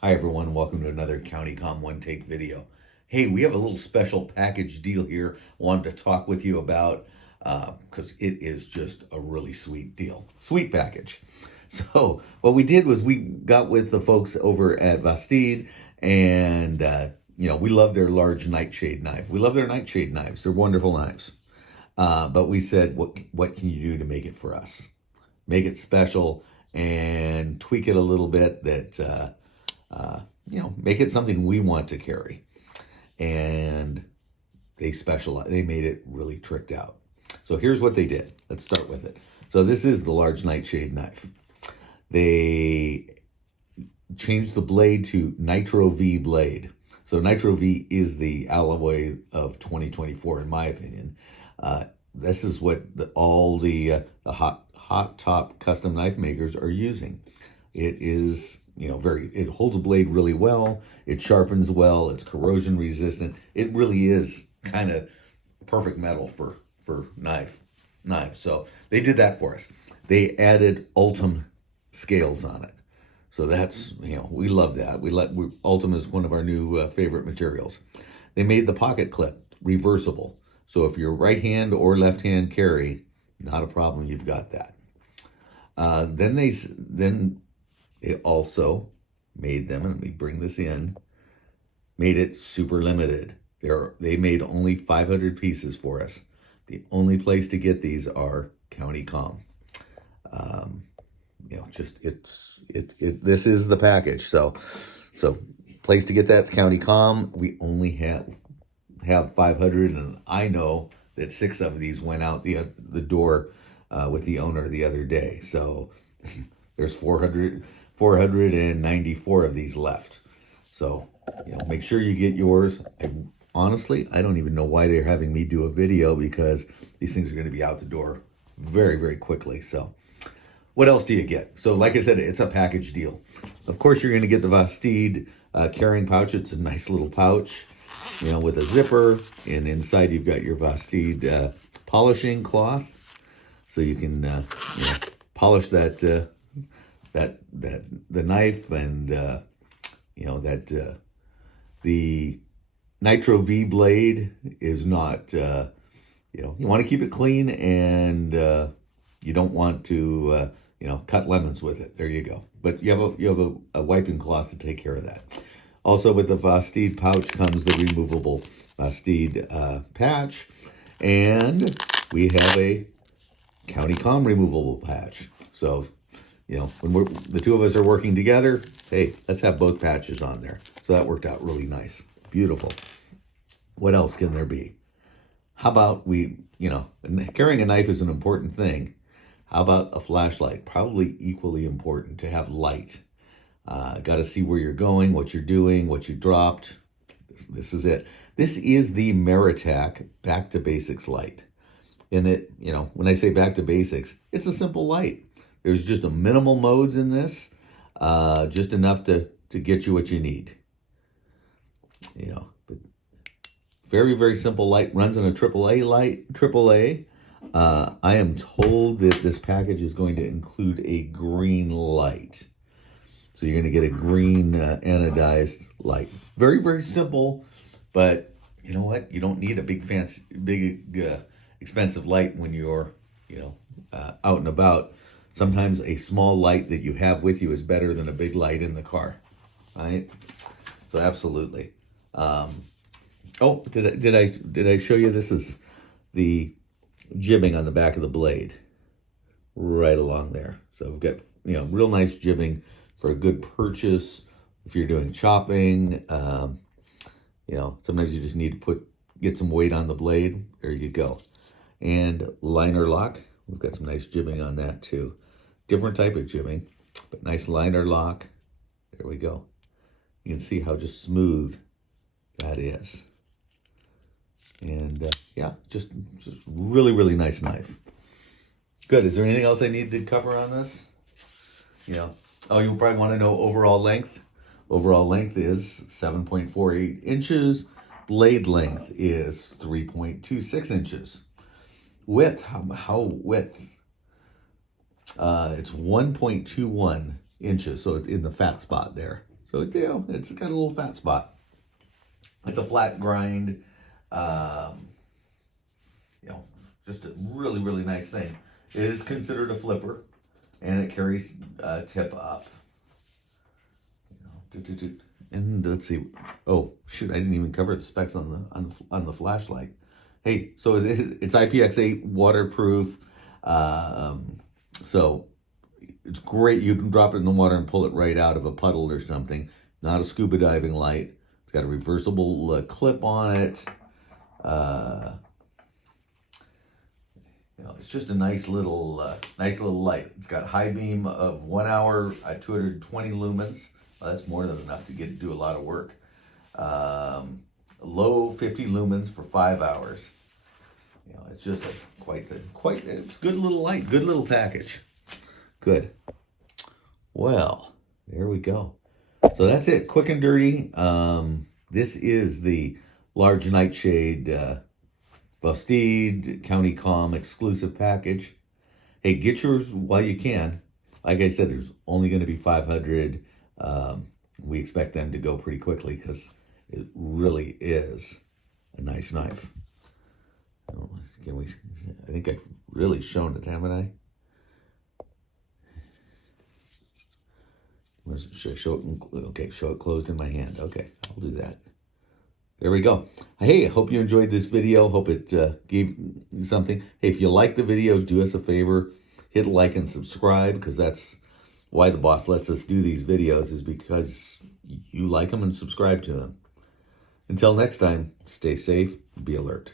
Hi everyone, welcome to another CountyCom One Take video. Hey, we have a little special package deal here I wanted to talk with you about because it is just a really sweet deal. Sweet package. So what we did was we got with the folks over at VOSTEED and we love their large Nightshade knife. We love their Nightshade knives. They're wonderful knives. But we said, what can you do to make it for us? Make it special and tweak it a little bit that make it something we want to carry. And they specialize, they made it really tricked out. So here's what they did. Let's start with it. So this is the large Nightshade knife. They changed the blade to Nitro V blade. So Nitro V is the alloy of 2024, in my opinion. This is what all the hot top custom knife makers are using. It is, it holds a blade really well. It sharpens well. It's corrosion resistant. It really is kind of perfect metal for knives. So they did that for us. They added Ultem scales on it. So that's, we love that. Ultem is one of our new favorite materials. They made the pocket clip reversible. So if you're right hand or left hand carry, not a problem. You've got that. Then they also made them, and let me bring this in, made it super limited. They made only 500 pieces for us. The only place to get these are CountyCom. This is the package. So place to get that's CountyCom. We only have 500, and I know that 6 of these went out the door with the owner the other day. So there's 494 of these left. So, make sure you get yours. Honestly, I don't even know why they're having me do a video because these things are going to be out the door very, very quickly. So what else do you get? So like I said, it's a package deal. Of course, you're going to get the VOSTEED carrying pouch. It's a nice little pouch, with a zipper, and inside you've got your VOSTEED polishing cloth. So you can, polish the knife, and the Nitro V blade is not, you want to keep it clean, and you don't want to, cut lemons with it. There you go. But you have a wiping cloth to take care of that. Also with the VOSTEED pouch comes the removable VOSTEED patch, and we have a CountyCom removable patch. So, when the two of us are working together, hey, let's have both patches on there. So that worked out really nice. Beautiful. What else can there be? How about carrying a knife is an important thing. How about a flashlight? Probably equally important to have light. Got to see where you're going, what you're doing, what you dropped. This is it. This is the Meritac Back to Basics light. And it, when I say back to basics, it's a simple light. There's just a minimal modes in this, just enough to get you what you need. But very, very simple light. Runs on a AAA light. AAA. I am told that this package is going to include a green light. So you're going to get a green anodized light. Very, very simple, but you know what? You don't need a big fancy, expensive light when you're, out and about. Sometimes a small light that you have with you is better than a big light in the car, right? So absolutely. Oh, did I show you? This is the jibbing on the back of the blade, right along there. So we've got real nice jibbing for a good purchase. If you're doing chopping, sometimes you just need to get some weight on the blade. There you go. And liner lock. We've got some nice jibbing on that too. Different type of jibbing, but nice liner lock. There we go. You can see how just smooth that is. And just really, really nice knife. Good. Is there anything else I need to cover on this? Oh, you probably want to know overall length. Overall length is 7.48 inches. Blade length is 3.26 inches. Width, how width? It's 1.21 inches, so it's in the fat spot there. So, you know, it's got a little fat spot. It's a flat grind. You know, just a really, really nice thing. It is considered a flipper, and it carries tip up. You know, and let's see. Oh shoot! I didn't even cover the specs on the flashlight. Hey, so it's IPX8 waterproof. So it's great. You can drop it in the water and pull it right out of a puddle or something. Not a scuba diving light. It's got a reversible clip on it. You know, it's just a nice little light. It's got high beam of 1 hour at 220 lumens. Well, that's more than enough to do a lot of work. Low 50 lumens for 5 hours. You know, it's just it's a good little light, good little package. Good. Well, there we go. So that's it, quick and dirty. This is the large Nightshade VOSTEED County Com exclusive package. Hey, get yours while you can. Like I said, there's only going to be 500. We expect them to go pretty quickly because it really is a nice knife. I think I've really shown it, haven't I? Should I show it? Okay, show it closed in my hand. Okay, I'll do that. There we go. Hey, I hope you enjoyed this video. Hope it gave you something. Hey, if you like the videos, do us a favor. Hit like and subscribe, because that's why the boss lets us do these videos, is because you like them and subscribe to them. Until next time, stay safe, be alert.